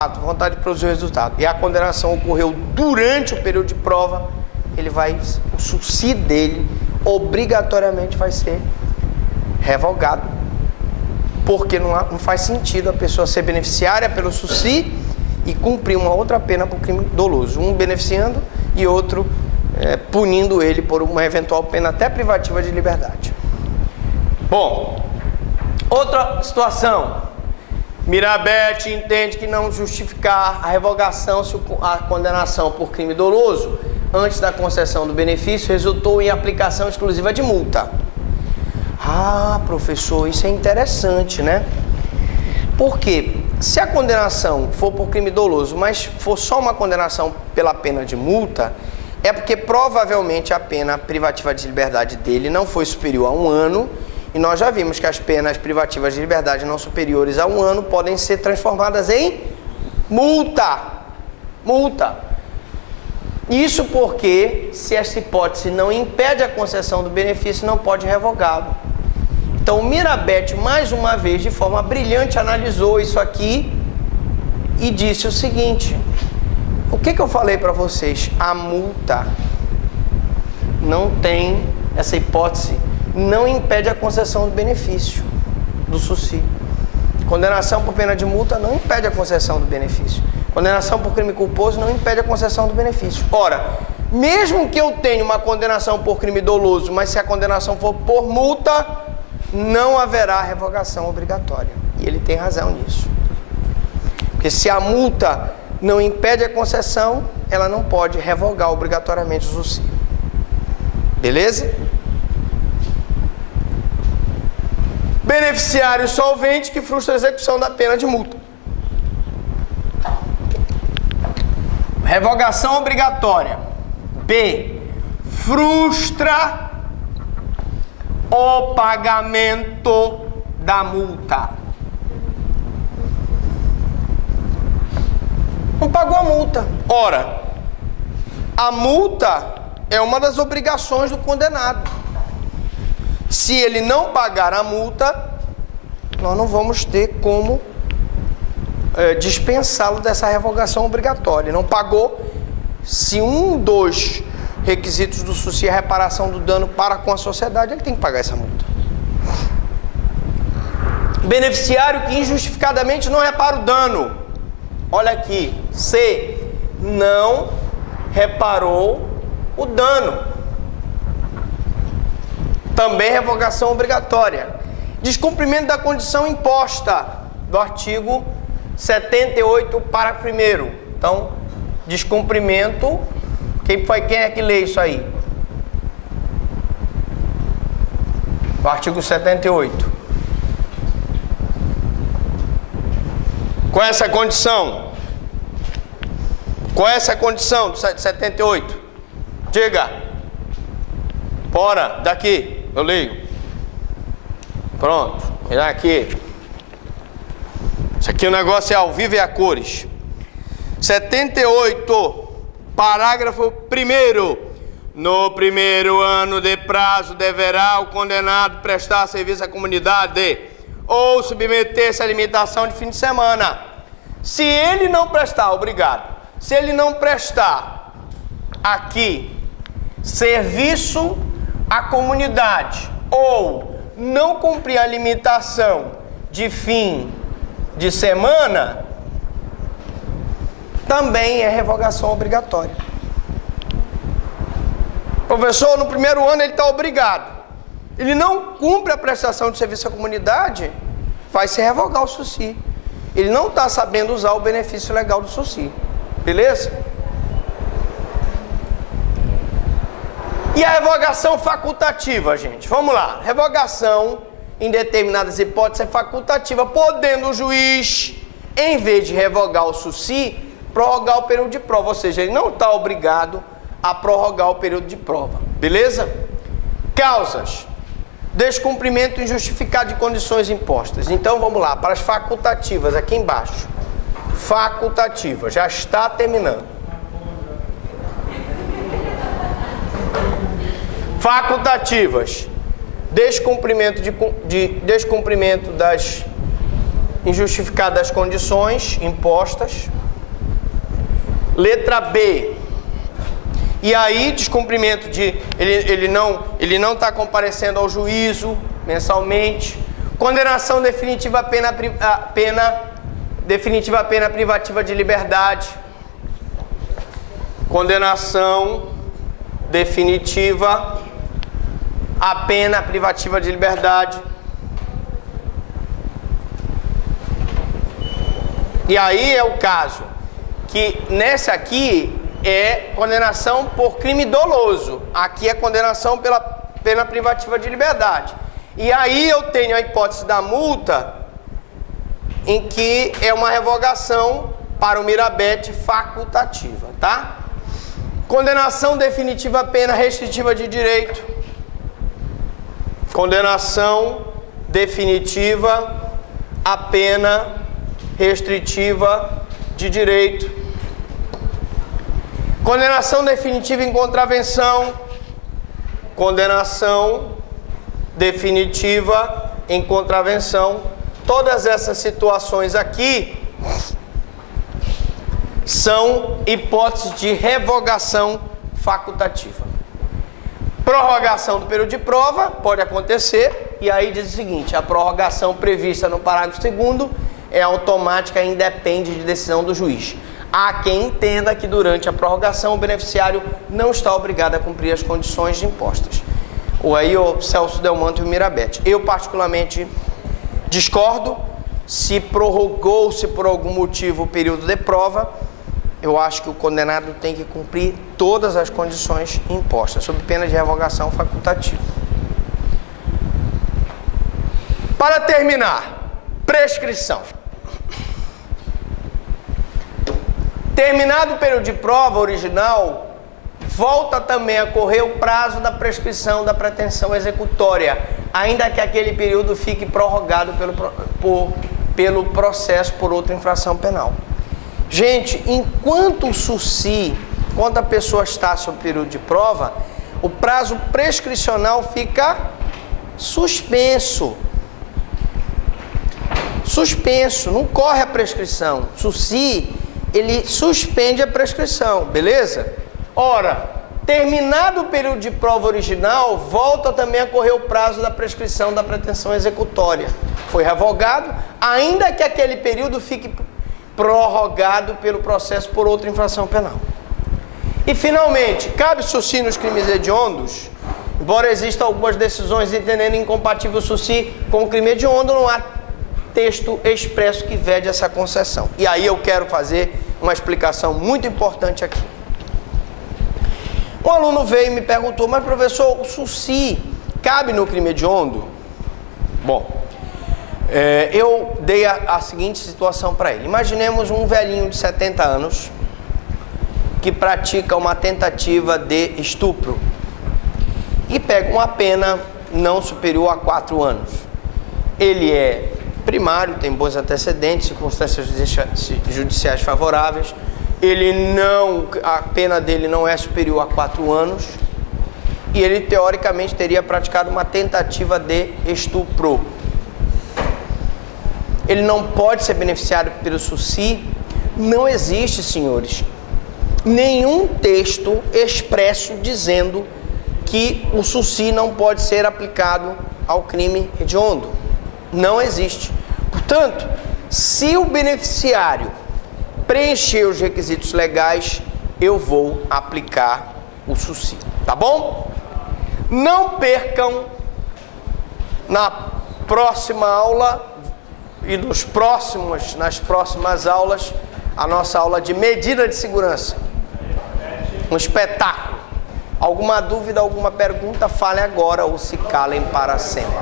vontade de produzir o resultado, e a condenação ocorreu durante o período de prova, o SUSI dele obrigatoriamente vai ser revogado, porque não faz sentido a pessoa ser beneficiária pelo SUSI e cumprir uma outra pena por crime doloso, um beneficiando e outro punindo ele por uma eventual pena até privativa de liberdade. Bom, outra situação. Mirabete entende que não justificar a revogação se a condenação por crime doloso antes da concessão do benefício resultou em aplicação exclusiva de multa. Ah, professor, isso é interessante, né? Por quê? Se a condenação for por crime doloso, mas for só uma condenação pela pena de multa, é porque provavelmente a pena privativa de liberdade dele não foi superior a 1 ano, e nós já vimos que as penas privativas de liberdade não superiores a 1 ano podem ser transformadas em multa. Multa. Isso porque, se essa hipótese não impede a concessão do benefício, não pode revogá-lo. Então, o Mirabete, mais uma vez, de forma brilhante, analisou isso aqui e disse o seguinte: o que eu falei para vocês? A multa não tem, essa hipótese não impede a concessão do benefício do SUSI. Condenação por pena de multa não impede a concessão do benefício. Condenação por crime culposo não impede a concessão do benefício. Ora, mesmo que eu tenha uma condenação por crime doloso, mas se a condenação for por multa, não haverá revogação obrigatória. E ele tem razão nisso. Porque se a multa não impede a concessão, ela não pode revogar obrigatoriamente o SUSI. Beleza? Beneficiário solvente que frustra a execução da pena de multa. Revogação obrigatória. B. Frustra o pagamento da multa. Não pagou a multa. Ora, a multa é uma das obrigações do condenado. Se ele não pagar a multa, nós não vamos ter como dispensá-lo dessa revogação obrigatória. Não pagou, se um dos requisitos do SUSI é a reparação do dano para com a sociedade, ele tem que pagar essa multa. Beneficiário que injustificadamente não repara o dano. Olha aqui, C, não reparou o dano. Também revogação obrigatória. Descumprimento da condição imposta do artigo 78, parágrafo 1º. Então, descumprimento. Quem é que lê isso aí? O artigo 78. Qual é essa condição? Qual é essa condição do 78? Diga. Bora, daqui. Eu leio. Pronto. Olha aqui. Isso aqui o negócio é ao vivo e a cores. 78. Parágrafo 1º. No primeiro ano de prazo deverá o condenado prestar serviço à comunidade ou submeter-se à limitação de fim de semana. Se ele não prestar, obrigado. Se ele não prestar aqui serviço à comunidade ou não cumprir a limitação de fim de semana, também é revogação obrigatória. Professor, no primeiro ano ele está obrigado. Ele não cumpre a prestação de serviço à comunidade, vai se revogar o SUSI. Ele não está sabendo usar o benefício legal do SUSI. Beleza? E a revogação facultativa, gente? Vamos lá. Revogação, em determinadas hipóteses, é facultativa, podendo o juiz, em vez de revogar o SUSI, prorrogar o período de prova. Ou seja, ele não está obrigado a prorrogar o período de prova. Beleza? Causas. Descumprimento injustificado de condições impostas. Então, vamos lá, para as facultativas, aqui embaixo. Facultativa, já está terminando. Facultativas. Descumprimento injustificada das condições impostas. Letra B. E aí, descumprimento de... Ele não está comparecendo ao juízo mensalmente. Condenação definitiva à pena privativa de liberdade. Condenação definitiva à pena privativa de liberdade. E aí é o caso que nessa aqui é condenação por crime doloso. Aqui é condenação pela pena privativa de liberdade. E aí eu tenho a hipótese da multa, em que é uma revogação para o mirabete facultativa, tá? Condenação definitiva à pena restritiva de direito. Condenação definitiva à pena restritiva de direito. Condenação definitiva em contravenção. Condenação definitiva em contravenção. Todas essas situações aqui são hipóteses de revogação facultativa. Prorrogação do período de prova pode acontecer, e aí diz o seguinte: a prorrogação prevista no parágrafo 2º é automática e independe de decisão do juiz. Há quem entenda que durante a prorrogação o beneficiário não está obrigado a cumprir as condições impostas. Ou aí o Celso Delmanto e o Mirabete. Eu particularmente discordo. Se prorrogou-se por algum motivo o período de prova, eu acho que o condenado tem que cumprir todas as condições impostas, sob pena de revogação facultativa. Para terminar, prescrição. Terminado o período de prova original, volta também a correr o prazo da prescrição da pretensão executória, ainda que aquele período fique prorrogado pelo processo por outra infração penal. Gente, enquanto o SUSI, enquanto a pessoa está sob período de prova, o prazo prescricional fica suspenso. Suspenso, não corre a prescrição. SUSI, ele suspende a prescrição, beleza? Ora, terminado o período de prova original, volta também a correr o prazo da prescrição da pretensão executória. Foi revogado, ainda que aquele período fique prorrogado pelo processo por outra infração penal. E, finalmente, cabe SUSI nos crimes hediondos, embora existam algumas decisões entendendo incompatível o SUSI com o crime hediondo, não há texto expresso que vede essa concessão. E aí eu quero fazer uma explicação muito importante aqui. Um aluno veio e me perguntou: mas professor, o SUSI cabe no crime hediondo? Bom, eu dei a seguinte situação para ele. Imaginemos um velhinho de 70 anos que pratica uma tentativa de estupro e pega uma pena não superior a 4 anos. Ele é primário, tem bons antecedentes, circunstâncias judiciais favoráveis. A pena dele não é superior a 4 anos e ele teoricamente teria praticado uma tentativa de estupro. Ele não pode ser beneficiado pelo SUSI. Não existe, senhores, nenhum texto expresso dizendo que o SUSI não pode ser aplicado ao crime hediondo. Não existe. Portanto, se o beneficiário preencher os requisitos legais, eu vou aplicar o SUSI, tá bom? Não percam na próxima aula e nas próximas aulas a nossa aula de medida de segurança. Um espetáculo. Alguma dúvida, alguma pergunta, fale agora ou se calem para sempre.